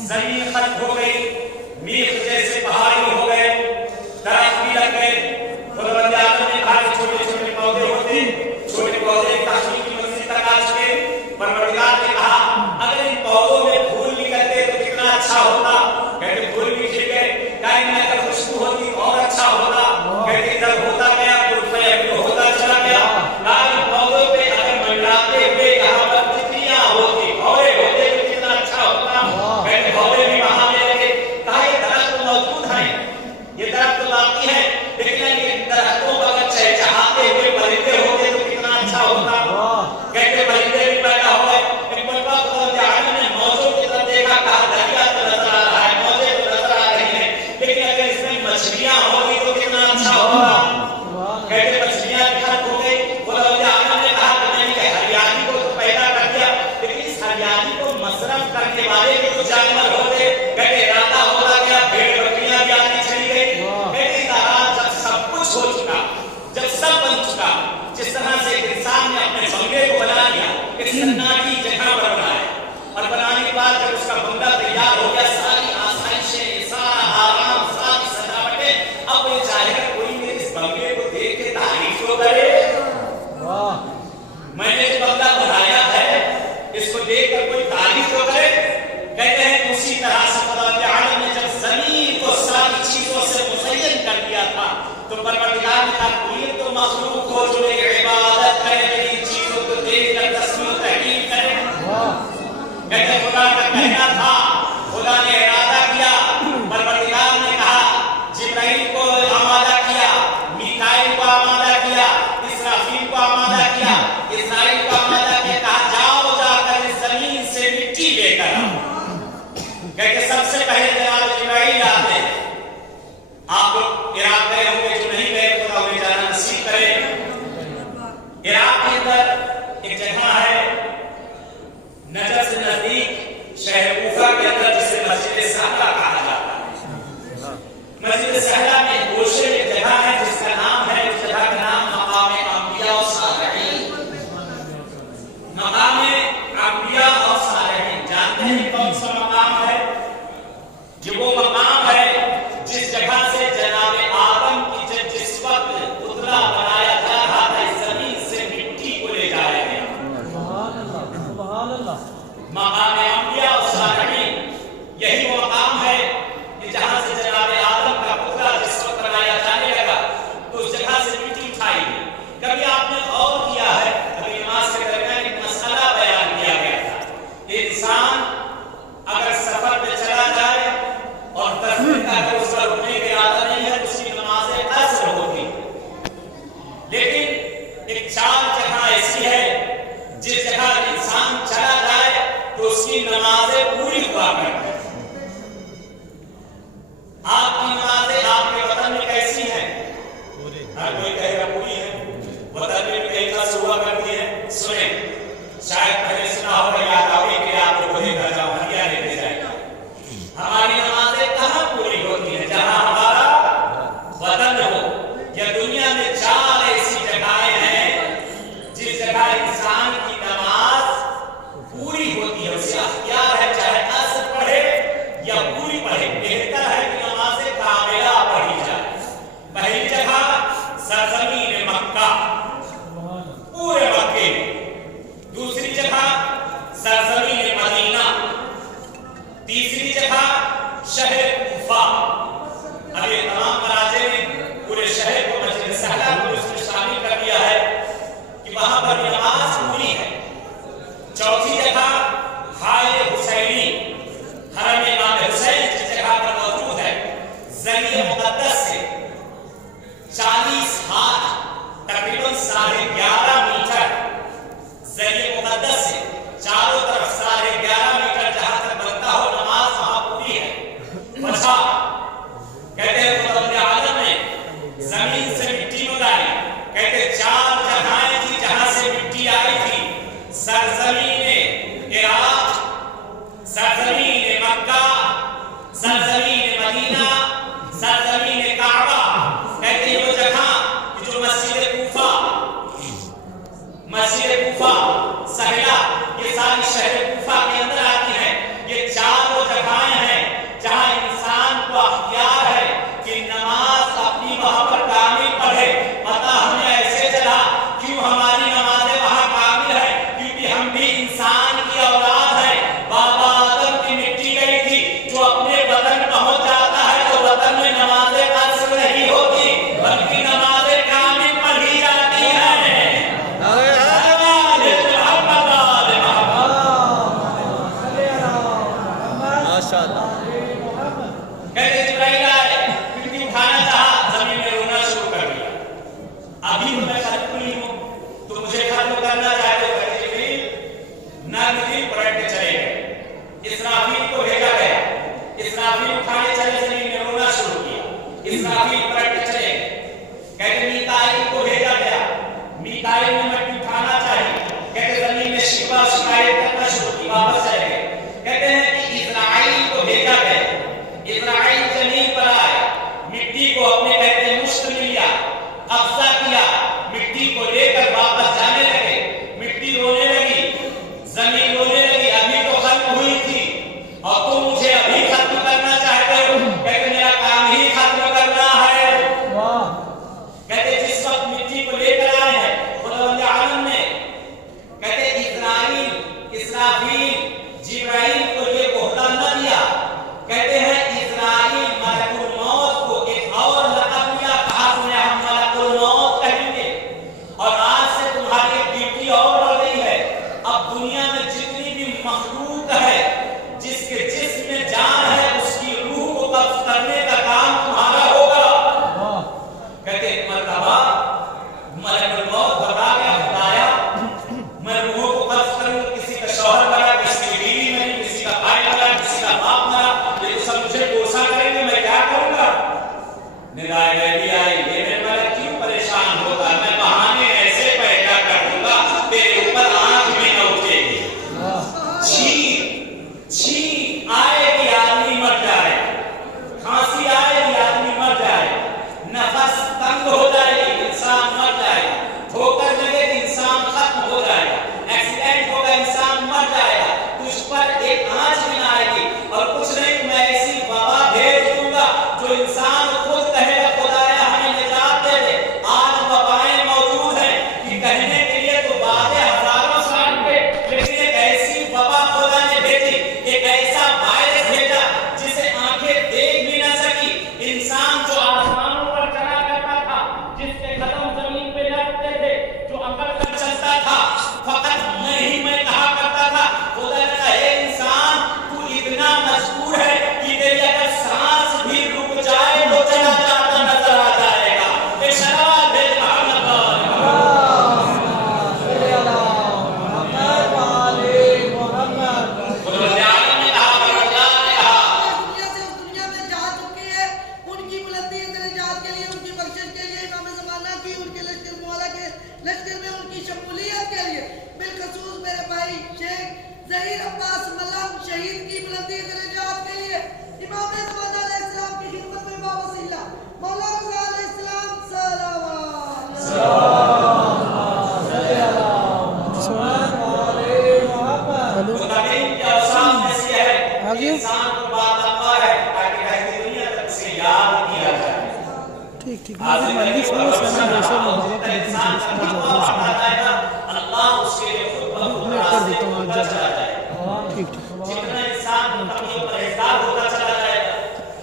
जमीन खत्म हो गई, मीख जैसे पहाड़ी हो गए, दरख्त भी लग गए। खुदावंद आदम ने कहा कि छोटे छोटे पौधे होते, छोटे पौधे ताशमीर की मंजिल तक आ चुके। परवरदिगार ने कहा अगर इन पौधों में फूल निकलते तो कितना अच्छा होता। कहते फूल भी खिल गए, टाइम में अगर खुशबू होती और अच्छा होता। कहते इधर होता गया, होता चला गया। पौधों पे अगर मंडराते हुए यहाँ पर तितलियां होती, भौरे होते तो कितना अच्छा होता। कहते भौरे भी वहां में लगे। कहा ये दरख्त तो मौजूद है, ये दरख्त तो बाकी है, लेकिन ये दरख्तों को अगर चहचहाते हुए परिंदे होते तो कितना अच्छा होता। कहते परिंदे भी पैदा हो गए। एक मरतबा खुदावंद आदम ने मौजों की तरफ देखा, कहा दरिया तो नजर आ रहा है, मौजें तो नजर आ रही हैं, लेकिन अगर इसमें मछलियां होगी तो कितना अच्छा होगा। कहते मछलियां खत्म हो गई। खुदावंद आदम ने कहा कि मैंने हरियाली को तो पैदा कर दिया, लेकिन इस हरियाली को मसरफ करने वाले भी तो जानवर होते। कहते इरादा होता गया, भेड़ बकरियां भी आती चली गई। कहते जब सब कुछ हो चुका, जब सब बन चुका, जिस तरह से इंसान ने अपने बंगले को बना लिया, एक सन्नाटी जगह पर बनाया, और बनाने के बाद जब उसका बंगला तैयार हो गया, सारी आसाइशें, सारा आराम, सारी सजावटें, अब वो चाहेगा कोई मेरे इस बंगले को देख के तारीफ तो करे। मैंने जो बंगला बनाया है इसको देखकर कोई तारीफ तो करे। कहते हैं उसी तरह से खुदावंद आदम ने जब जमीन को सारी चीजों से मुज़य्यन कर दिया था, तो परवरदिगार ने कहा कोई तो मखलूक हो जो मेरी इबादत करे, मेरी चीजों को देखकर तस्बीह तहलील करे। कहते खुदा का कहना था, खुदा ने इरादा किया, परवरदिगार ने कहा जिब्राइल को आमादा किया, मीकाईल को आमादा किया, इसराफील को आमादा किया, इस्राइल को आमादा किया, कहा जाओ जाकर इस जमीन से मिट्टी लेकर आओ। कहते सबसे पहले जनाब जिब्राइल आते हैं। आप लोग इराक गए होंगे, जो नहीं गए खुदा उन्हें जाना नसीब करे। इराक के अंदर एक जगह है नजर से नजदीक शहर कूफा के अंदर, जिसे मस्जिद सहला कहा जाता है। मस्जिद सहला में गोशे में एक जगह है जिसका नाम है, उस जगह का नाम मकाम अंबिया और सालिहीन। मकाम अंबिया और सालिहीन जानते हैं कौन सा मकाम है? ये वो मकाम है जिस जगह से जनाब आदम की जिस वक्त पुतला बनाया जा रहा था, इस जमीन से मिट्टी को ले जाया गया। मकाम अंबिया और सालिहीन यही वो मकाम है कि जहां से जनाब आदम का पुतला जिस वक्त बनाया जाने लगा, तो उस जगह से मिट्टी उठाई गई। कभी आपने गौर किया है, अभी नमाज के दरमियान एक मसला बयान किया गया था, इंसान अगर सफर पे चला जाए और 10 मिनट अगर उस पर रुकने की इरादा नहीं है तो उसकी नमाज़ें असर होती। लेकिन एक 4 जगह ऐसी है जिस जगह इंसान चला जाए तो उसकी नमाजें पूरी हुआ करती हैं। आपकी नमाजें आपके वतन में कैसी हैं? हर कोई कहेगा पूरी है, वतन में कई खास हुआ करती है। सुने, शायद पहले सुना होगा, याद आवे कि आप लोग लेकर जाओ, हरिया लेके जाएगा। हमारी नमाजें कहाँ पूरी होती है? जहां हमारा वतन हो। या दुनिया में 4 ऐसी जगहें हैं जिस जगह इंसान की नमाज पूरी होती है, उसे अख्तियार है चाहे असर पढ़े या पूरी पढ़े, बेहतर है कि नमाज़ें कामिला पढ़ी जाए। पहली जगह सरजमीन मक्का, पूरे मक्के। दूसरी जगह सरजमीन मदीना। तीसरी जगह शहर कूफा। अब ये तमाम मराजे में पूरे शहर को मस्जिद सहला को इसमें शामिल कर दिया है कि वहां पर नमाज पूरी है। चौथी जगह हाय हुसैनी, हरम इमाम हुसैन जिस जगह पर मौजूद है, ज़रिए मुक़द्दस से 40 हाथ तकरीबन 11.5 मीटर ज़रिए मुक़द्दस से चारों तरफ 11.5 मीटर जहां तक बनता हो नमाज वहां पूरी है। बचा कहते हैं खुदावंद आदम ने जमीन से मिट्टी मंगाई। कहते 4 जगहें थी जहां से मिट्टी आई थी, सरजमीन इराक, सरजमीन मक्का, सरजमीन मदीना, सरजमीन काबा। कहते वो जगह जो मस्जिद कूफा सहला, ये सारी शहर कूफा के अंदर आती है। ये चारों जगहें माशाअल्लाह। कहते जिब्राइल आए, मिट्टी उठाना चाहा, जमीन में रोना शुरू कर दिया। अभी तो मैं खत्म नहीं हूं, तो मुझे खत्म करना चाहते हो? कहते जिब्राइल नदी पलट के चले गए। इसराफील को भेजा गया, इसराफील उठाने चले, जमीन में रोना शुरू किया। इसराफील पलट के चले गए। कहते मीकाईल को भेजा गया, मीकाईल ने मिट्टी उठाना चाहिए, कहते जमीन में शिकायत करना शुरू की, वापस चले गए। कहते हैं कि इस्राइल को भेजा गया, इस्राइल जमीन पर आए, मिट्टी को अपने कहते मुश्त में लिया, कब्जा किया, मिट्टी को लेकर वापस जाने लगे। मिट्टी रोने लगी, जमीन रोने लगी, अभी तो खत्म हुई थी और तुम मुझे अभी खत्म करना चाहते हो? कहते मेरा काम ही खत्म करना है। कहते जिस वक्त मिट्टी को लेकर आए हैं खुदावंद आलम ने, कहते इसराफील जिब्राइल को ये ओहदा न दिया। कहते हैं इस्राइल मलकुल मौत को एक और लक़ब दिया, कहा तुम्हें हम मलकुल मौत कहेंगे और आज से तुम्हारी ड्यूटी और बढ़ गई है। अब दुनिया में जितनी भी मखलूक है, जिसके जिस्म में जान है, उसकी रूह को कब्ज़ करने का काम तुम्हारा होगा। कहते मरतबा मलकुल मौत बता गया, खुदाया मैं रूहों को कब्ज़ करूंगा, किसी का शौहर बना, किसी की बीवी मरी, किसी का भाई मरा, किसी का बाप मरा, ये तो सब मुझे कोसा करेंगे, मैं क्या करूंगा? निगाह गैबी आई, ये मेरे मलक क्यों परेशान होता, मैं बहाने ऐसे पैदा कर दूंगा तेरे ऊपर आंख भी न उठेगी। छींक आएगी आदमी मर जाए, खांसी आएगी आदमी मर जाए, नफस तंग हो जाएगी इंसान मर जाएगा, ठोकर लगेगी इंसान खत्म हो जाएगा, एक्सीडेंट होगा इंसान मर जाएगा, तुझ पर एक आंच भी ना आएगी और कुछ नहीं, मैं ऐसी वबा भेज दूंगा जो इंसान खुद कहेगा खुदाया हमें निजात दे दे। आज वबाएं मौजूद हैं कि कहने के लिए तो बातें हजारों साल के, लेकिन एक ऐसी वबा खुदा ने भेजी, एक ऐसा वायरस भेजा जिसे आंखें देख भी ना सकी। इंसान जो आसमानों पर चला करता था, जिसके कदम जमीन पे लगते थे, जो अकड़ कर चलता था, फकत मैं ही मैं कहा करता था। खुदा ने कहा हे इंसान तू इतना मजबूर है कि तेरी अगर सांस भी रुक जाए तो चला जाता नजर आ जाएगा। बेशरम भेज लश्कर में उनकी शमूलियत के लिए बिलखसूस मेरे भाई शेख ज़हीर अब्बास मल्लाम शहीद की बुलंदी दर्जात के लिए इमाम ज़मान अलैहिस्सलाम की खिदमत में बावसीला मौला रज़ा अलैहिस्सलाम ठीक अल्लाह उसके लिए खुद कर देता हूं। ठीक जितना इंसान अपने परहेजगार होता चला जाएगा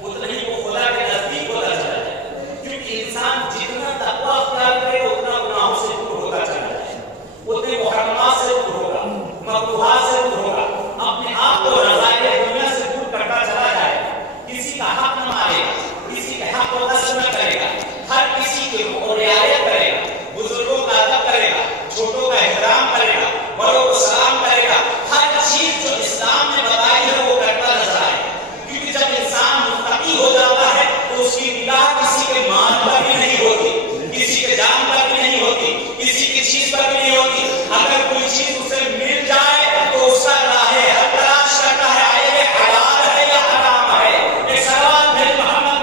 उतना ही वो खुदा के नजदीक होता चला जाएगा, क्योंकि इंसान जितना तकवा अख्तियार करेगा उतना गुनाहों से दूर होता चला जाएगा, उतने मुहर्रमात से दूर होगा, मकरूहात से दूर होगा, अपने आप को रज़ाइल दुनिया से दूर करता चला जाएगा। किसी का हक न मारेगा, किसी के हक को कष्ट न करेगा, हर किसी की रियायत करेगा, बुजुर्गों का अदब करेगा, छोटों का एहतराम करेगा, बड़ों को सलाम करेगा। हर चीज जो इस्लाम ने बताई है वो करता नजर आएगा, क्योंकि जब इंसान मुत्तकी हो जाता है तो उसकी निगाह किसी के माल पर भी नहीं होती, किसी के जान पर भी नहीं होती, किसी की चीज पर भी नहीं होती। अगर कोई चीज उसे मिल जाए तो उसका राहे हर तलाश करता है, ये हलाल है या हराम है। ये सवाल है मोहम्मद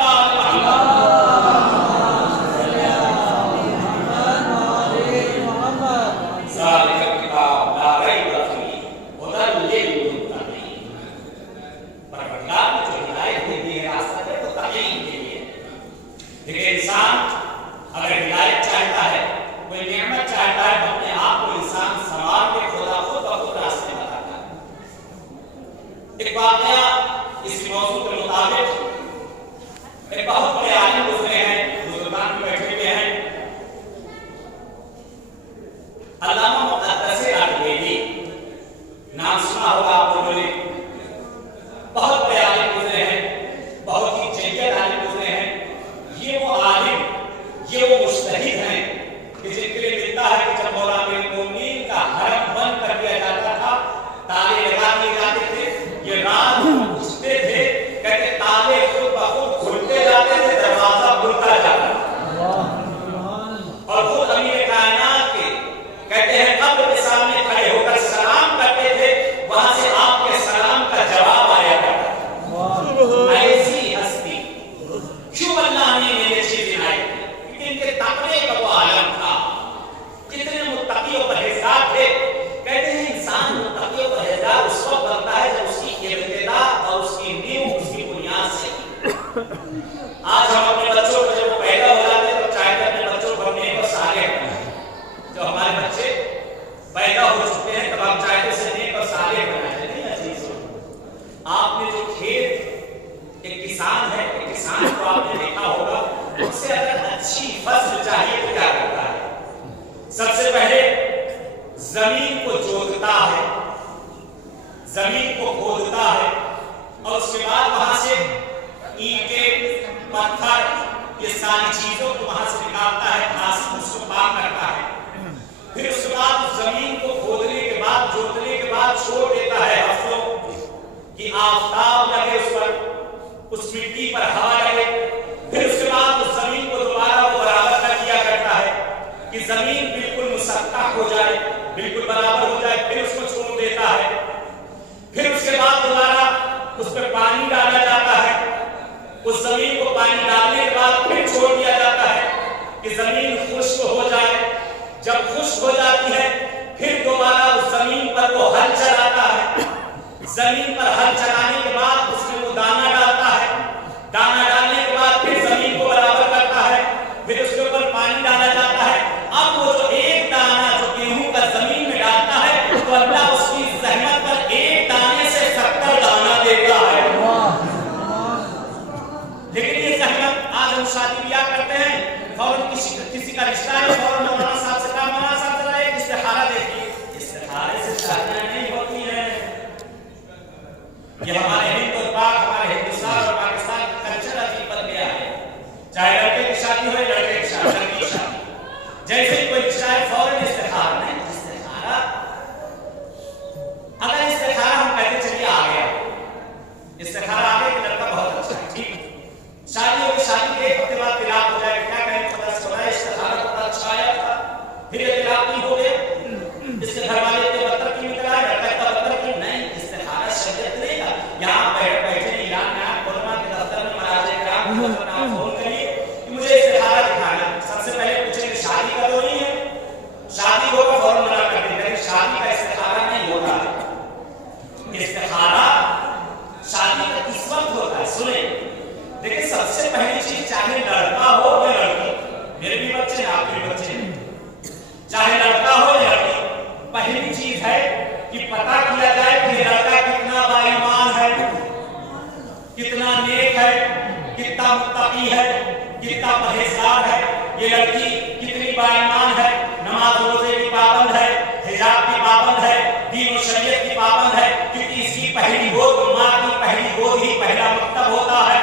इंसान अगर हिदायत चाहता है, कोई नेमत चाहता है, तो अपने आप को इंसान संभाल के खुदा खुद रास्ते बताता है। एक वाकया इसी मौजूद के मुताबिक एक बहुत बड़े आलिम गुजरे हैं, बुजुर्गान में बैठे हुए हैं, अल्लामा मुक़द्दस अल-बेदी, नाम सुना होगा आप लोगों ने, बहुत बड़े आलिम आज हम अपने बच्चों को जब पैदा हो जाते हैं तो चाहते हैं अपने बच्चों को नेक और सालेह बनाएं। जब हमारे बच्चे पैदा हो चुके हैं तब हम चाहते हैं नेक और सालेह बनाएं। नहीं अजीज, आपने जो खेत, एक किसान है, एक किसान को आपने देखा होगा, उससे अगर अच्छी फसल चाहिए तो क्या करता है? सबसे पहले जमीन को जोतता है, जमीन को खोदता है और उसके बाद वहां से ईंटें, पत्थर, ये सारी चीजों को वहां से निकालता है, घास उसको पाक करता है। फिर उसके बाद जमीन को खोदने के बाद, जोतने के बाद छोड़ देता है हफ्तों कि आफताब लगे उस पर, उस मिट्टी पर हवा लगे। फिर उसके बाद उस जमीन को दोबारा वो बराबर कर दिया करता है कि जमीन बिल्कुल मुसक्का हो जाए, बिल्कुल बराबर हो जाए। फिर उसको छोड़ देता है। फिर उसके बाद दोबारा उस पर पानी डाला जाता है। उस जमीन को पानी डालने के बाद फिर छोड़ दिया जाता है कि जमीन खुश्क हो जाए। जब खुश्क हो जाती है फिर दोबारा उस जमीन पर वो हल चलाता है। जमीन पर हल चलाने के बाद उसमें वो दाना डालता है। दाना डालने के बाद फिर जमीन को बराबर करता है। फिर उसके ऊपर पानी डाला जाता है। अब वो जो एक दाना जो गेहूं का जमीन में डालता है तो अल्लाह उसकी जहमत पर एक दाने से 70 दाना देता है। लेकिन ये जहमत, आज हम शादी ब्याह करते हैं, फौरन किसी का रिश्ता है, फौरन मौलाना साहब से कहा, मौलाना साहब चला एक इस्तिखारा देखिए। इस्तिखारे से शादियां नहीं होती हैं। ये हमारे हिंद और पाक, हमारे हिंदुस्तान और पाकिस्तान का कल्चर अजीब बन गया है। चाहे लड़के की शादी हो या लड़के की शादी, लड़की की शादी, जैसे ही कोई रिश्ता है फौरन इस्तिखारा। नहीं, इस्तिखारा, अगर इस्तिखारा हम कहते चलिए आ गया, इस्तिखारा आ गया कि लड़का बहुत अच्छा है, ठीक, शादी होगी, शादी के एक हफ्ते बाद तलाक हो जाएगा, क्या कहें, पता चला इस्तिखारा तो अच्छा आया था, फिर ये तलाक नहीं हो गया, इसके घर वाले इतने बदतर क्यों निकला है, लड़का इतना बदतर क्यों? नहीं, इस्तिखारा शरीयत नहीं था। यहाँ बैठे ईरान में आप कोरोना के दफ्तर में महाराज कराम फोन करिए कि मुझे इस्तिखारा दिखाना। सबसे पहले पूछेंगे शादी का तो नहीं है, शादी होगा फौरन मना कर देंगे, लेकिन शादी का इस्तिखारा नहीं होता है। इस्तिखारा शादी का किस वक्त होता है? सुने, देखिए सबसे पहली चीज, चाहे लड़का हो या लड़की, मेरे भी बच्चे हैं, आपके भी बच्चे हैं, चाहे लड़का हो या लड़की, पहली चीज है कि पता किया जाए कि लड़का कितना बाईमान है, कितना नेक है, कितना मुत्तकी है, कितना परहेजगार है। ये लड़की कितनी बाईमान है, नमाज रोजे की पाबंद है, हिजाब की पाबंद है, दीन और शरीयत की पाबंद है, क्योंकि इसकी पहली गोद, माँ की पहली गोद ही पहला मकतब होता है।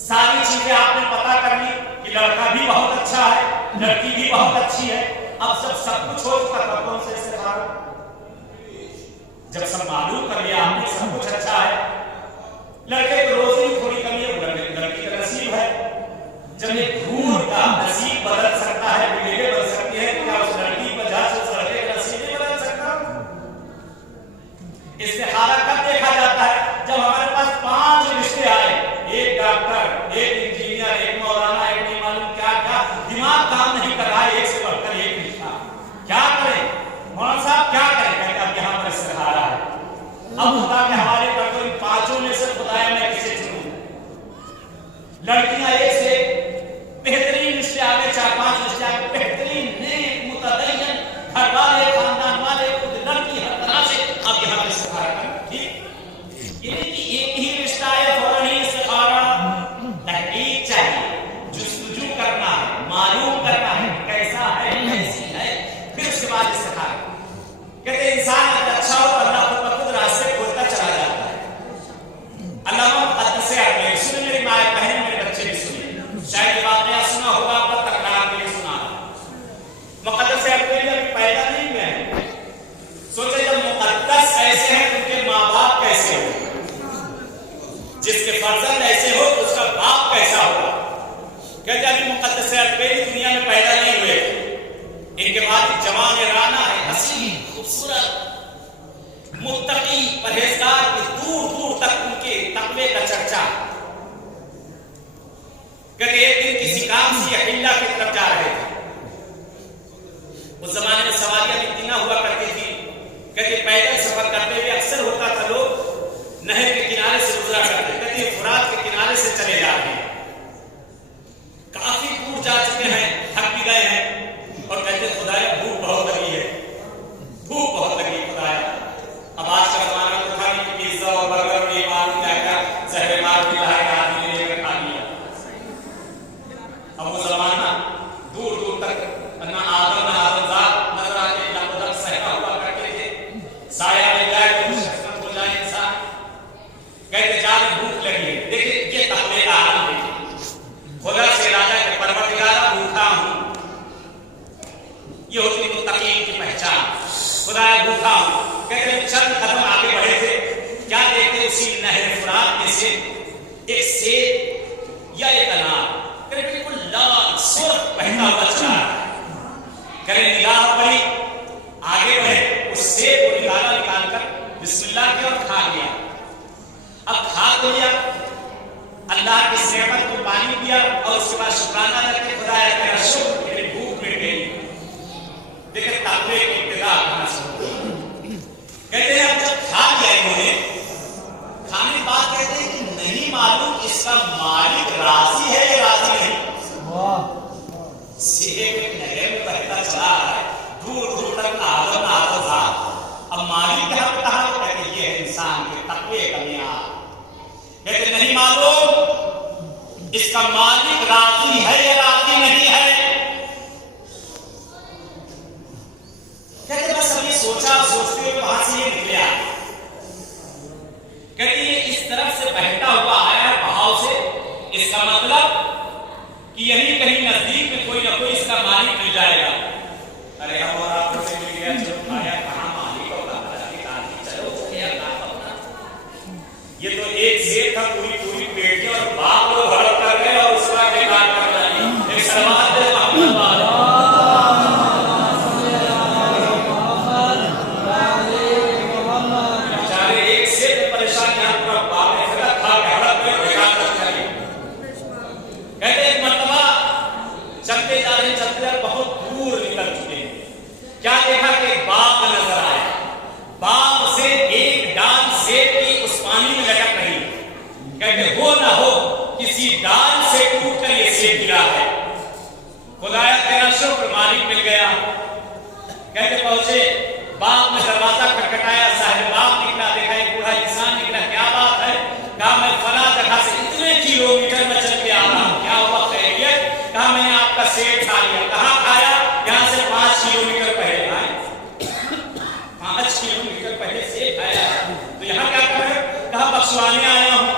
सारी चीजें आपने पता कर ली कि लड़का भी बहुत अच्छा है, लड़की भी बहुत अच्छी है। अब सब कुछ हो चुका, तब कौन से इस्तिखारा? जब सब मालूम कर लिया आपने सब कुछ अच्छा है, लड़के को रोजी की थोड़ी कमी है, लड़की का नसीब है। जब एक घूर का नसीब बदल सकता है, बिगड़े बदल सकती है, तो क्या उस लड़की पर जा उस लड़के का नसीब नहीं बदल सकता? इस्तिखारा कब देखा जाता है? जब हमारे पास 5 रिश्ते आए, एक डॉक्टर, एक इंजीनियर, एक मौलाना, एक नहीं मालूम क्या क्या, दिमाग काम नहीं कर रहा है, एक से बढ़कर एक रिश्ता, क्या करें मौलाना साहब, क्या करें? कहते अब यहाँ पर इस्तिखारा है। अब खुदा के हवाले कर दो, इन 5 में से खुदाया मैं किसे चुनूं? लड़कियां एक से बेहतरीन रिश्ते आ गए, 4-5 रिश्ते आ गए, बेहतरीन, नेक, मुतदय्यन, घर वाले, खानदान वाले, खुद लड़की हर तरह से, अब यहाँ पर इस्तिखारा करें, ठीक। ये नहीं कि एक ही रिश्ता है फौरन ही इस्तिखारा, तहकीक चाहिए, जुस्तजू करना है, मालूम करना है कैसा है, कैसी है, फिर उसके बाद इस्तिखारा। कहते इंसान अगर अच्छा हो तो अल्लाह को खुद रास्ते खोलता चला जाता है। अल्लामा मुक़द्दस अरबी, सुने मेरी माँ बहन, मेरे बच्चे भी सुने, शायद ये वाक़या सुना होगा, आपका तकरार के लिए सुना। मुक़द्दस अरबी अभी पैदा नहीं हुए हैं, सोचे जब मुक़द्दस ऐसे हैं तो उनके माँ बाप कैसे हो, जिसके फर्जंद ऐसे हो तो उसका बाप कैसा होगा। कहते अभी मुक़द्दस अरबी दुनिया में पैदा नहीं हुए, इनके बाद जवान राना है, हसीन, खूबसूरत, मुत्तकी, परहेजगार, दूर दूर तक उनके तकवे का चर्चा। कहते एक दिन किसी काम से अहिल्ला की तरफ जा रहे थे, उस जमाने में सवारियां इतनी ना हुआ करती थी। कहते पैदल सफर करते हुए अक्सर होता था लोग नहर के किनारे से गुजरा करते। कहते फुरात खुदाया भूखा हूं। कहते चंद कदम आगे बढ़े थे, क्या देखते उसी नहर फुरात में से एक सेब या एक अनार कहते बिल्कुल लाल सुर्ख बहता हुआ चला रहा है। कहते निगाह पड़ी, आगे बढ़े, उस सेब को निकालकर बिस्मिल्लाह किया और खा लिया। अब खा तो लिया, अल्लाह की नेमत को पानी दिया और उसके बाद शुक्राना करके खुदाया तेरा शुक्र, मेरी भूख मिट गई। देखिए ताकवे की इब्तिदा कहां से होती। कहते हैं अब जब खा लिया इन्होंने, खाने के बाद कहते हैं कि नहीं मालूम इसका मालिक राजी है या राजी नहीं। सेब एक नहर में बहता चला है, दूर दूर तक आदम था। अब मालिक कहां कहते ये है इंसान के तकवे का मियार। कहते नहीं मालूम इसका मालिक राजी है या राजी नहीं है। कहते बस अभी सोचते हुए वहां से ये निकले आए। कहते ये इस तरफ से बहता हुआ आया है बहाव से, इसका मतलब कि यही कहीं नजदीक में कोई ना कोई इसका मालिक मिल जाएगा। अरे हम और आप से मिल गया, चलो आया कहां मालिक होगा, चलो क्या ये तो एक सेब था, पूरी पेटी और बाप लोग हड़प कर गए और उसका बेकार कर डाली। एक सवाल दे बेचारे एक सेब परेशान यहाँ पूरा बाप ने खा के हड़प गए, बेकार कर डाली। कहते एक मर्तबा चलते जा रहे बहुत दूर निकल चुके हैं। क्या देखा कि एक बाग नजर आया, बाग से एक डाल सेब की उस पानी में लटक रही। कहते हो ना हो किसी डाल से टूटकर ये सेब गिरा है। खुदाया तेरा शुक्र, मालिक मिल गया। कहते पहुंचे बाग में, दरवाजा खटखटाया, साहिब बाग निकला, देखा एक बूढ़ा इंसान निकला। क्या बात है? कहा मैं फला जगह से इतने किलोमीटर में चल के आ रहा हूं, क्या हुआ खैरियत? कहा मैंने आपका सेब खा लिया। कहां खाया? यहां से 5 किलोमीटर पहले आए, 5 किलोमीटर पहले सेब खाया। तो यहां क्या कर रहे? कहा बख्शवाने आया हूं।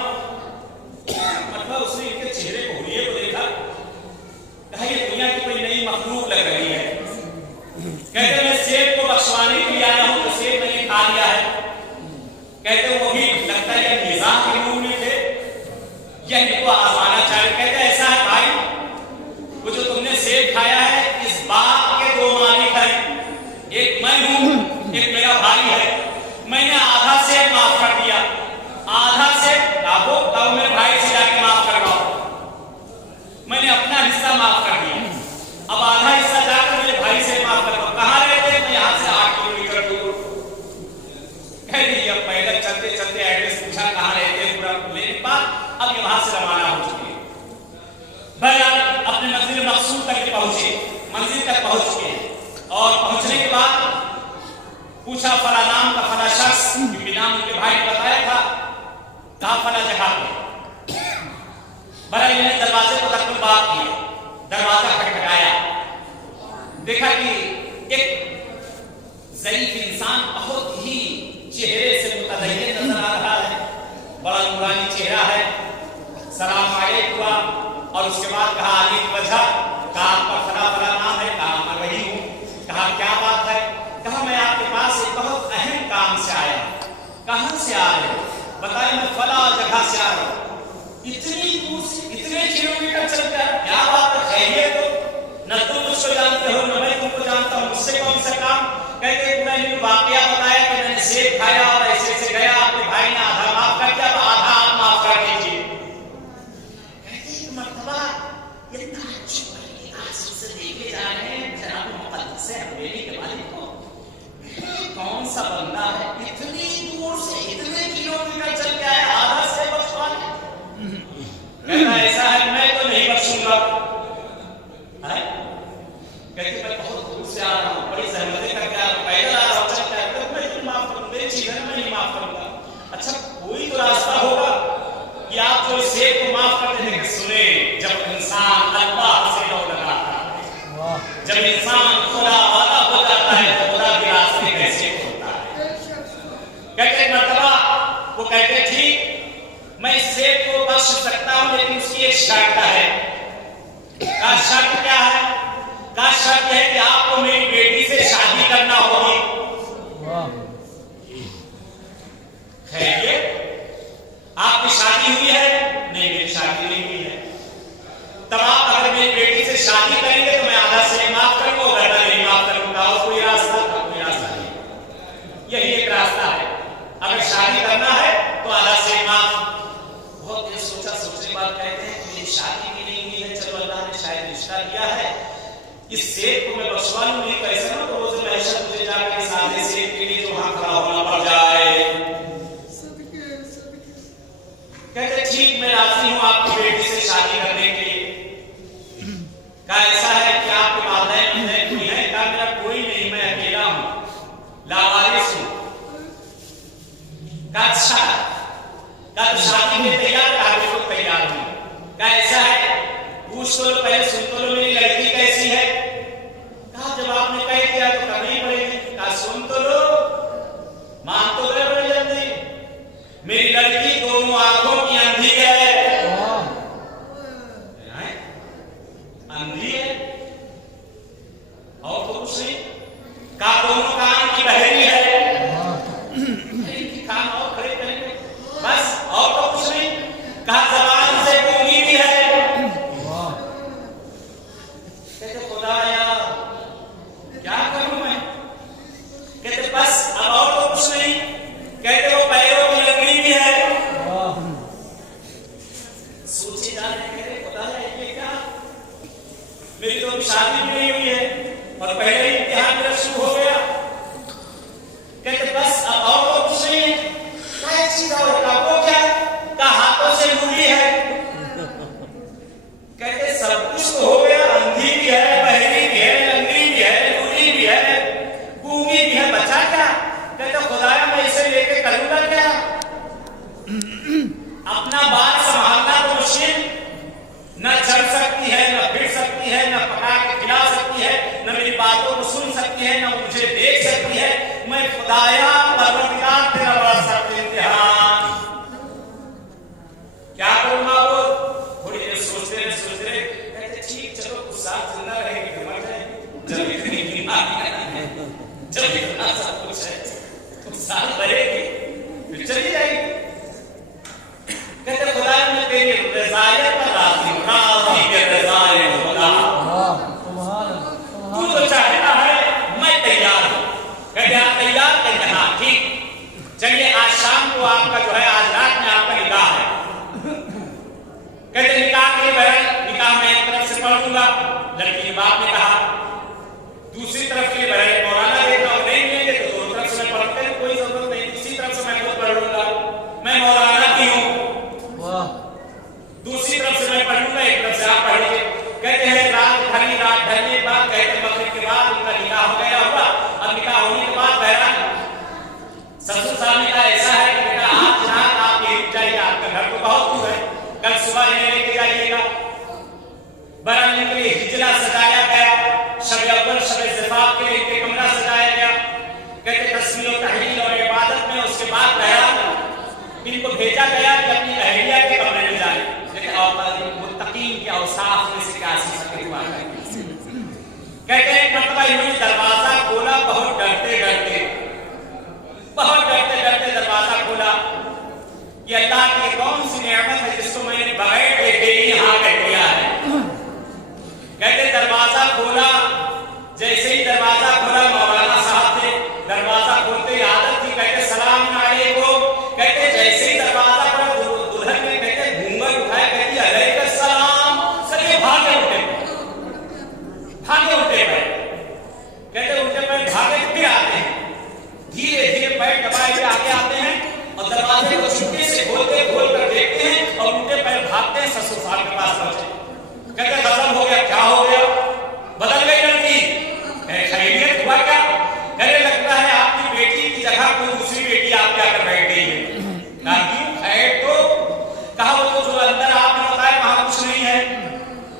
मतलब उसने इनके चेहरे को, हुलिये को देखा, कहा ये दुनिया की कोई नई मखलूक लग रही है। कहते मैं सेब को बख्शवाने के लिए आया हूं, तो सेब मैंने खा लिया है। कहते वो भी लगता है कि निजाम के मूड में थे, यह इनको आजमाना चाहिए। कहते ऐसा है भाई, वो जो तुमने सेब खाया है, इस बाग के 2 मालिक हैं, एक मैं हूं, एक मेरा भाई है। मैंने आधा सेब माफ कर दिया, आधा सेब आपको कब मेरे भाई से जाके माफ करवाओ। मैंने अपना हिस्सा माफ कर दिया, अब आधा हिस्सा जाकर मेरे भाई से माफ करवाओ। कहां रहते? मैं यहां से 8 किलोमीटर दूर। कह दी अब पैदल चलते चलते एड्रेस पूछा कहां रहते, पूरा लेने के बाद अब ये वहां से रवाना हो चुके हैं। भाई अपने मंजिल मकसूद तक पहुंचे, मंजिल तक पहुंच गए और पहुंचने के बाद पूछा फला नाम का फला शख्स, क्योंकि नाम उनके भाई ने बताया था, कहा फला जगह पे। बड़ा इन्होंने दरवाजे को तक बात किया, दरवाजा खटखटाया, देखा कि एक ज़ईफ इंसान बहुत ही चेहरे से मुतदय्यन नजर आ रहा है, बड़ा नूरानी चेहरा है। सलाम अलैकुम हुआ और उसके बाद कहा आने की वजह, कहा आपका फला फला नाम है, कहा मैं वही हूँ। कहा क्या बात है? कहा मैं आपके पास एक बहुत अहम काम से आया। कहां से आ रहे हो? बताया मैं फला जगह से आ रहा हूं। इतनी दूर से, इतने किलोमीटर चलकर, क्या बात है? खैरियत हो? न तुम मुझको जानते हो, न मैं तुमको जानता हूं, मुझसे कौन सा काम? कहते पूरा इन्होंने वाकया बताया कि मैंने सेब खाया और ऐसे से गया, आपके भाई ने आधा माफ कर दिया, आधा आप माफ कर दीजिए। कहते एक मर्तबा ये ताज्जुब आंसू से देखे जा रहे हैं जनाब मुक़द्दस हवेली के मालिक को। कौन सा बंदा है इतनी दूर से, इतने किलोमीटर चल के आया, आधा से बख्शवाने? कहता ऐसा है मैं तो नहीं बख्शूंगा। कहते मैं बहुत दूर से आ रहा हूँ, बड़ी सहमतें करके आ रहा हूँ, पैदल आ रहा हूँ, चल के तो मैं तुम माफ करूंगा, एक चीज है मैं नहीं माफ करूंगा। अच्छा कोई तो रास्ता होगा कि आप जो इस सेब को माफ करते हैं। सुने, जब इंसान अल्लाह से लौ लगाता है, जब इंसान खुदा वाला हो जाता है, तो खुदा के रास्ते कैसे होता है? कहते मर्तबा वो कहते ठीक मैं इस सेब को बख्श सकता हूं, लेकिन उसकी एक शर्त है। का शर्त क्या है? का शर्त है कि आपको मेरी बेटी से शादी करना होगी। खैरियत, आपकी शादी हुई है? नहीं, मेरी शादी नहीं हुई है। तब आप अगर मेरी बेटी से शादी करेंगे तो मैं आधा से माफ करूंगा, वरना नहीं माफ करूंगा। और कोई रास्ता नहीं, यही एक रास्ता है। अगर शादी करना है तो आधा से माफ। बहुत देर सोचा, सोचने के बाद कहते हैं मेरी शादी भी नहीं हुई है, चलो अल्लाह ने शायद रिश्ता दिया है, इस सेठ को मैं बख्शवा लूं। नहीं तो ऐसा ना तो रोज महशर मुझे जाकर इस आधे सेठ के लिए जो वहां खड़ा होना पड़ जाए। कहते ठीक, मैं राजी हूं आपकी बेटी से शादी करने के लिए। कहा ऐसा है कि आपके वालिदैन है, कोई है? कहा मेरा कोई नहीं, मैं अकेला हूं, लावारिस हूं। कहा अच्छा, कहा शादी में तैयार? कहा बिल्कुल तैयार हूं। कहा ऐसा है, पूछ तो लो, पहले सुन तो लो, मेरी लड़की कैसी है? कहा जब आपने कह दिया तो करना ही पड़ेगी। कहा सुन तो लो, मान तो गए बड़ी जल्दी। मेरी लड़की दोनों आंखों की अंधी है। अंधी है और तो कुछ नहीं। कहा दोनों कान की बहरी है। कान और खड़े करेंगे बस, और तो कुछ नहीं। कहा जबान से गूंगी भी है। कहते खुदाया क्या करूं मैं? कहते बस, अब और तो कुछ नहीं। कहते वो पैरों की लकड़ी भी है। सोचे जा रहे, कहते खुदाया ये क्या? मेरी तो अभी शादी भी नहीं हुई है और पहले ही इम्तिहान मेरा शुरू हो गया। कहते बस, अब और तो कुछ नहीं है। क्या चीज और वो क्या? कहा हाथों से मुड़ी है। कहते सब कुछ तो हो गया, अंधी भी है, बहरी भी है, लंगड़ी भी है, लूली भी है, गूंगी भी है, बचा क्या? कहते खुदाया मैं इसे लेके करूंगा क्या? अपना बात संभालना तो मुश्किल, न चल सकती है, न फिर सकती है, न पका के खिला सकती है, न मेरी बातों को सुन सकती है, न मुझे देख सकती है। मैं खुदाया परवरदिगार तेरा बड़ा सख्त इम्तिहान, क्या करूंगा? वो थोड़ी देर सोचते रहे, कहते ठीक चलो कुछ साल जिंदा रहेगी तो मर जाएगी। जब इतनी बीमारी है, जब इतना सब कुछ है, कुछ साल रहेगी फिर चली जाएगी। कहते खुदा मैं तेरी रज़ायत पर राज़ी हूं, राज़ी के रज़ाए खुदा। तू जो चाहता है मैं तैयार हूं। कहते आप तैयार? कहते हाँ ठीक, चलिए आज शाम को आपका जो है, आज रात में आपका निकाह है। कहते निकाह के बहन, निकाह मैं एक तरफ से पढ़ दूंगा, लड़की के बाप ने कहा। दूसरी तरफ के बहन मौलाना देखना और नहीं मिलेंगे तो दोनों तरफ से मैं पढ़ते हैं, कोई जरूरत नहीं, दूसरी तरफ से मैं खुद पढ़ लूंगा, मैं मौलाना भी हूं। दूसरी तरफ से मैं पढ़ लूंगा, एक तरफ से आप पढ़ेंगे। कहते हैं रात ढलने के बाद, कहते मगरिब के बाद उनका निकाह हो गया हुआ। अब निकाह होने के बाद बहरहाल ससुर साहब ने कहा ऐसा है कि बेटा आज रात आप यहीं जाइए, आपका घर तो बहुत दूर है, कल सुबह इन्हें लेके जाइएगा। बहरहाल इनके लिए हिजला सजाया गया, शब अव्वल शब ज़िफ़ाफ़ के लिए इनके कमरा सजाया गया। कहते तस्बीह और तहलील और इबादत में उसके बाद बहरहाल इनको भेजा गया कि अपनी अहलिया के कमरे में जाए। लेकिन मुत्तकीन के औसाफ में से क्या सिफतें हुआ करती हैं। कहते हैं एक मरतबा इन्होंने दरवाजा खोला, बहुत डरते डरते दरवाजा खोला कि अल्लाह की कौन सी नेमत है जिसको मैंने बगैर देखे ही यहाँ कह दिया है। कहते दरवाजा खोला, जैसे ही दरवाजा खोला मौलाना साहब थे, दरवाजा खोलते ही आदत थी, कहते सलाम अलैकुम। कहते जैसे ही दरवाजा खोला दुल्हन ने कहते घूंघट उठाया, कहती अलैकुम सलाम। सभी भागे उठे कहते उनके पैर भागे फिर आते हैं, धीरे धीरे पैर दबाए हुए आगे आते हैं और दरवाजे को चुपके से खोल कर देखते हैं और उनके पैर भागते हैं ससुर साहब के पास पहुंचे। कहते खत्म हो गया, क्या हो गया? बदल गई लड़की? खैरियत हुआ क्या? कहने लगता है आपकी बेटी की जगह कोई दूसरी बेटी आपके आकर बैठ गई है। खैर तो कहा वो तो जो अंदर आपने बताया वहां कुछ नहीं है।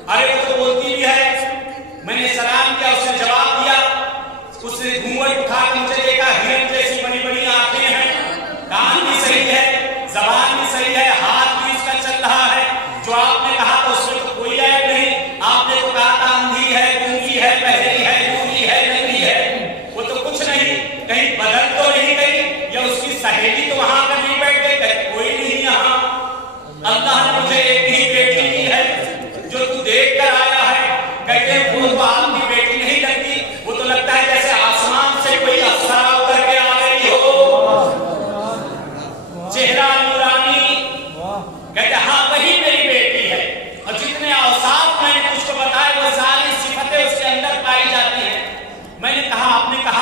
अरे वो तो बोलती भी है, मैंने सलाम किया, उसने जवाब दिया, उसने घूंघट उठा के मुझे देखा, हिरन जैसी बड़ी बड़ी आंखें हैं, कान भी सही है, जबान भी सही है, हाथ भी इसका चल रहा है। जो आपने कहा था उसमें तो कोई ऐब नहीं, आपने तो कहा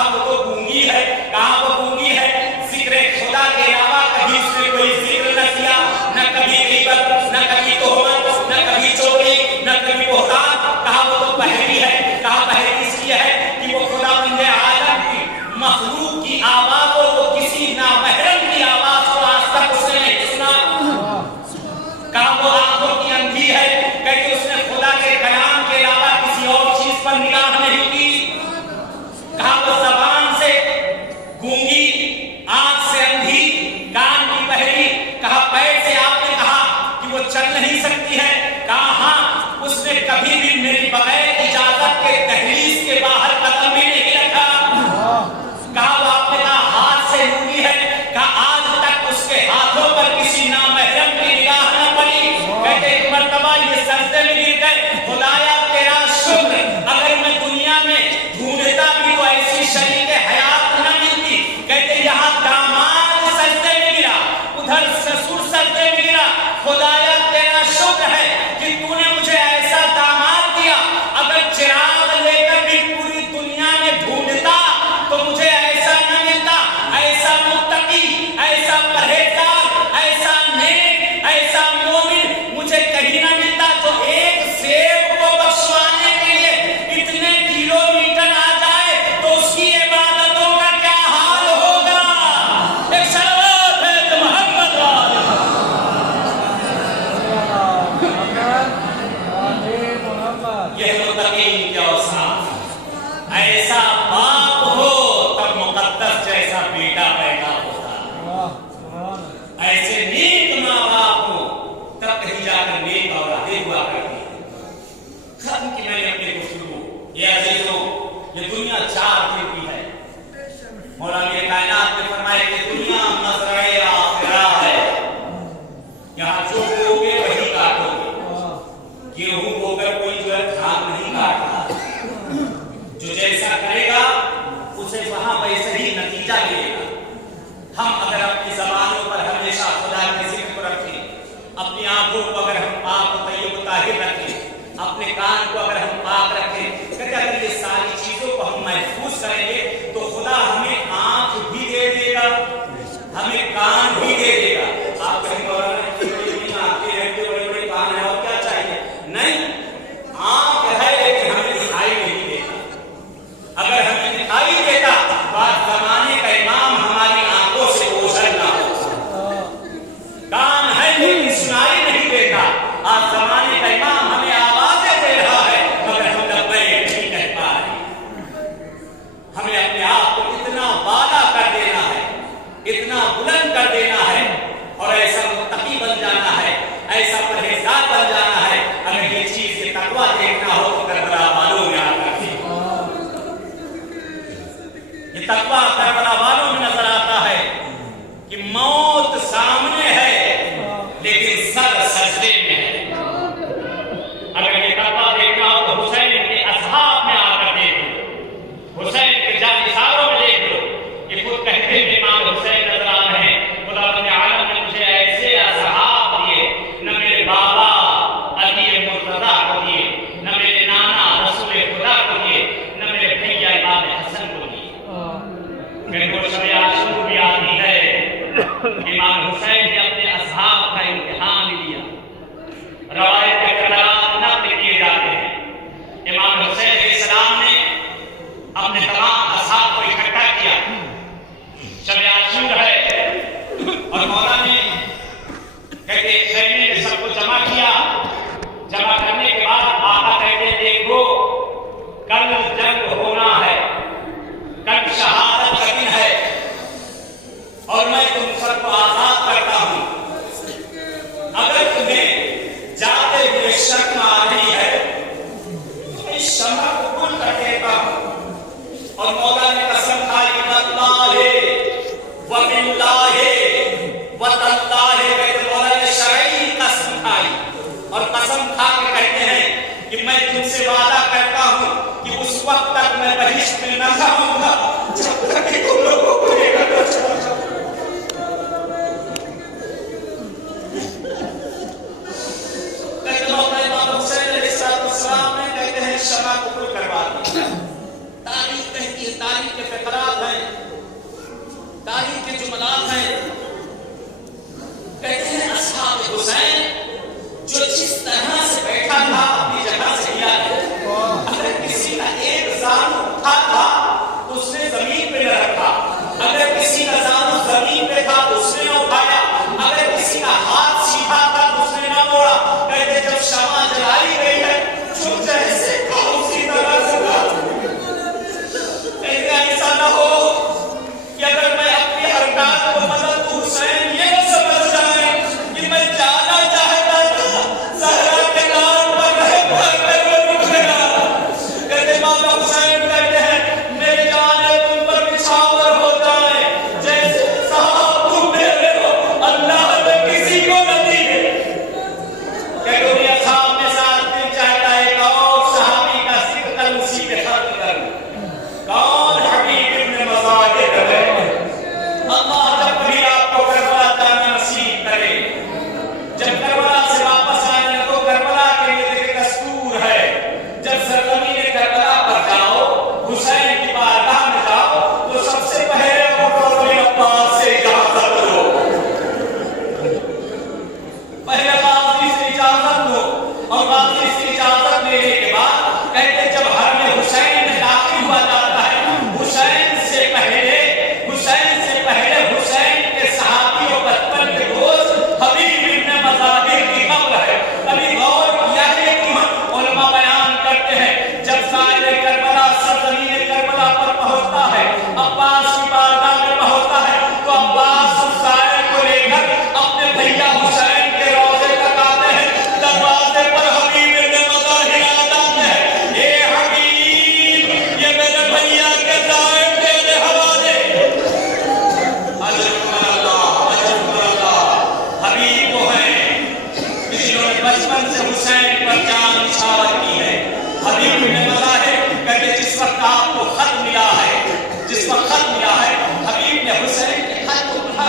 कहा वो तो गूंगी है, कहा वो गूंगी है, जिक्र खुदा के अलावा कभी उसने कोई जिक्र न किया, न कभी गीबत, न कभी तोहमत, न कभी चोरी, न कभी बोहतान। कहा वो तो बहरी है, कहा बहरी इसलिए है कि वो खुदावंद आलम की मखलूक की आवाज़ को किसी नामहरम की आवाज को आज तक उसने नहीं सुना। कहा वो आंखों की अंधी है, क्योंकि उसने खुदा के कलाम के अलावा किसी और चीज पर निगाह नहीं की। कहा वो ज़बान से गूंगी, आंख से अंधी, कान की बहरी। कहा पैर से आपने कहा कि वो चल नहीं सकती है। कहा हाँ, उसने कभी भी मेरी बगैर इजाजत के दहलीज के बाहर कदम भी नहीं रखा। कहा वो आपने कहा हाथ से लूंगी है, कहा आज तक उसके हाथों पर किसी नामहरम की निगाह न पड़ी। कहते एक मर्तबा ये सजदे में गिर गए, खुदाया तेरा शुक्र, अगर मैं दुनिया में ढूंढता भी तो ऐसी शरीक हयात न मिलती। कहते यहाँ दामाद सजदे में गिरा, उधर ससुर सजदे में गिरा। खुदाया तेरा शुक्र है कि तूने मुझे ऐसा दामाद दिया, अगर चिराग लेकर भी पूरी दुनिया में ढूंढता तो मुझे ऐसा न मिलता। ऐसा मुत्तकी, ऐसा परहेजगार, ऐसा नेक, ऐसा मोमिन मुझे कहीं न मिलता। तो एक सेब को बख्शवाने के लिए इतने किलोमीटर आ जाए तो उसकी इबादतों का क्या हाल होगा। एक सलावत है तो मोहम्मद वाले। ये मुत्तकी क्या औसाफ, ऐसा बाप हो तब मुकद्दस जैसा बेटा पैदा होता, ऐसे नेक माँ बाप हो तब कहीं जाकर नेक औलादें हुआ करती। खत्म की मैंने अपनी गुफ्तगू। ये अजीजों, ये दुनिया 4 दिन की है। मौलाना कायनात ने फरमाया कि दुनिया मज़राए आखिरा है, यहाँ जो बोगे वही काटोगे। गेहूं बोकर कोई जो है धान नहीं काटता, जो जैसा करेगा उसे वहां वैसे ही नतीजा मिलेगा। हम अगर अपनी ज़बानों पर हमेशा खुदा के जिक्र को रखें, अपनी आंखों को अगर हम पाक तय्यब ताहिर रखें, अपने कान को अगर हम पाक रखें, कहते अगर ये सारी चीजों को हम महफूज करेंगे तो खुदा हमें आंख भी दे देगा, हमें कान भी दे देगा। आप कहीं आंखें हैं, बड़े बड़े कान है, और क्या चाहिए? नहीं, आंख है लेकिन हमें दिखाई नहीं देता। अगर हमें दिखाई देता बात जमाने का इमाम हमारी आंखों से ओझल ना हो। कान है लेकिन सुनाई नहीं देता, आज जमाने का इमाम हमें आवाजें दे रहा है मगर हम लब्बैक नहीं कह पा रहे। हमें अपने आप को इतना बाला कर देना है, इतना बुलंद कर देना है और ऐसा मुत्तकी बन जाना है, ऐसा परहेजगार बन जाना है। अगर ये चीज ये तकवा देखना हो तो करबला वालों में आकर ये तकवा करबला वालों में नजर आता है कि मौत सामने है लेकिन सर सजदे में है। अगर ये तकवा देखना हो तो हुसैन के असहाब में आकर देख लो, हुसैन के जानिसारों में देख लो। ये खुद कहते हैं इमाम हुसैन नजर आ रहे हैं, खुदावंद आलम ने मुझे ऐसे असहाब दिए, न मेरे बाबा अली मुर्तजा को दिए, न मेरे नाना रसूल खुदा को दिए, न मेरे भैया इमाम हसन को दिए। मेरे को शब आशूर भी आती है, इमाम हुसैन ने अपने असहाब का इम्तिहान लिया। रवायत के कदरात नक़ल किए जाते हैं, इमाम हुसैन अलैहिस्सलाम ने अपने तमाम असहाब को इकट्ठा किया। शब आशूर है और मौला ने कहते खैमे में सबको जमा किया। जमा करने के बाद आका कहते देखो कल जंग होना है, कल शहादत का दिन है और मैं तुम सबको आजाद करता हूं। अगर तुम्हें जाते हुए शर्म आ रही है तो इस शर्म को कुल कर देता हूं। और मौला ने कसम खाई वल्लाहि व बिल्लाहि व तल्लाहि, मौला ने शरई कसम खाई और कसम खा के कहते हैं कि मैं तुमसे वादा करता हूं कि उस वक्त तक मैं बहिश्त में न जाऊंगा जब तक कि तुम लोगों को ये करना चाहूंगा। शमा को कुल करवा दी। तारीख कहती है, तारीख के फिक्रा हुसैन जो जिस तरह से बैठा था अपनी जगह से हिला नहीं। अगर किसी का एक जानू उठा था तो उसने जमीन पे न रखा, अगर किसी का जानू जमीन पे था तो उसने न उठाया, अगर किसी का हाथ सीधा था तो उसने न मोड़ा। कहते जब शमा जलाई गई है चुप जैसे उसी तरह से ऐसा न हो कि अगर मैं अपनी हरकत को मदद तो हुसैन ये न समझ जाए कि मैं जाना चाहता था सहरा के नाम पर रहे पर मैं रुक गया। कहते मौला हुसैन कहते हैं मेरे जाने तुम पर निछावर हो जाए जैसे साहब तुम मेरे हो, अल्लाह ने किसी को न दिए। कहते दुनिया साहब के साथ दिल चाहता है एक और सहाबी का जिक्र कर उसी पे खत्म कर। कौन? हबीब इब्न मज़ाहिर है। अल्लाह जब भी आपको करबला जाना नसीब करे, जब करबला से वापस आने लगो, करबला के लिए एक दस्तूर है, जब सरजमीन करबला पर जाओ, हुसैन की बारगाह में जाओ तो सबसे पहले अपने अब्बास से इजाजत लो, पहले काजी से इजाजत लो और काजी से इजाजत लेने के बाद कहते जब हर में हुसैन में दाखिल हुआ जाता है, हुसैन से पहले हुसैन के सहाबी और बचपन के दोस्त हबीब इब्न मज़ाहिर की कब्र है। कभी गौर किया है कि उलमा बयान करते हैं जब साहिब करबला सरजमीन करबला पर पहुंचता है, अब्बास की बारगाह में पहुंचता है तो अब्बास उस साहिब को लेकर अपने भैया हुसैन के रोज़े तक आते हैं। दरवाजे पर हबीब इब्न मज़ाहिर आ जाते हैं, ए हबीब ये मेरे भैया के साहिब तेरे हवाले। हबीब वो है जिन्होंने बचपन से हुसैन पर जान निछावर की है। हबीब इब्न मज़ाहिर कहते जिस वक्त आपको खत मिला है, जिस वक्त खत मिला है, हबीब ने हुसैन के खत को पढ़ा,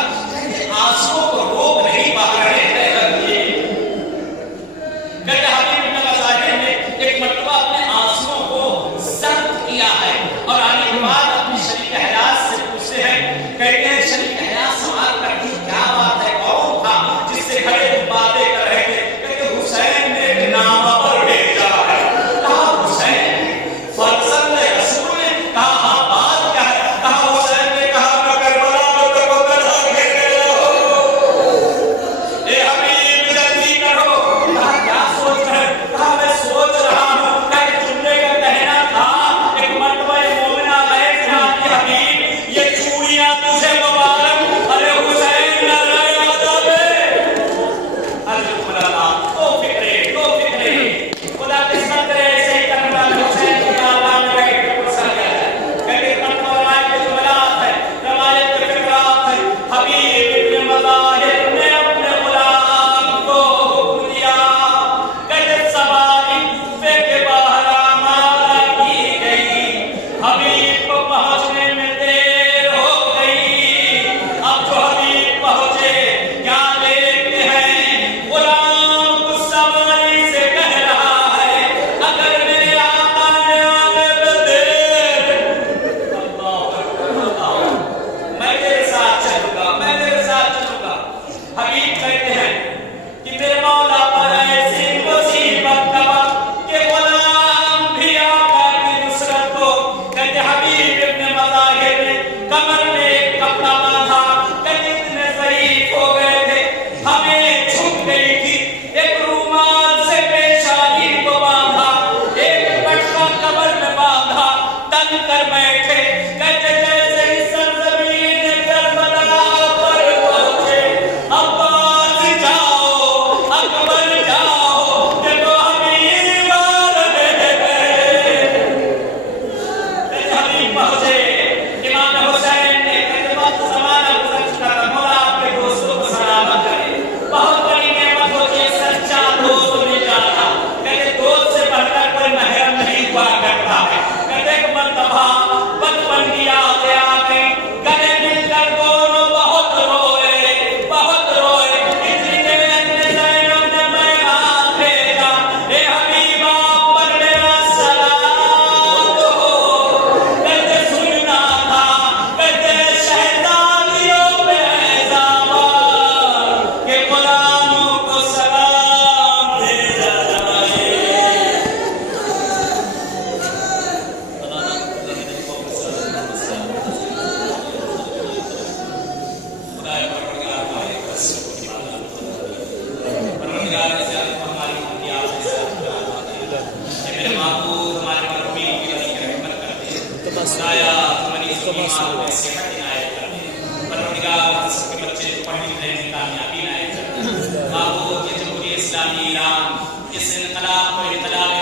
आंसुओं को रोक नहीं पा रहे थे। कहते हबीब इब्न मज़ाहिर ने एक मरतबा अपने आंसुओं को जब्त किया है और आने के बाद अपनी शरीक हयात से पूछते हैं, कहते हैं शरीक हयात सवाल करती क्या बात है, कौन था जिससे खड़े तुम बातें कर रहे थे? कहते हुसैन ने एक नामा पर भेजा है। इस्लामी ईरान इस इनकलाब को इनकलाब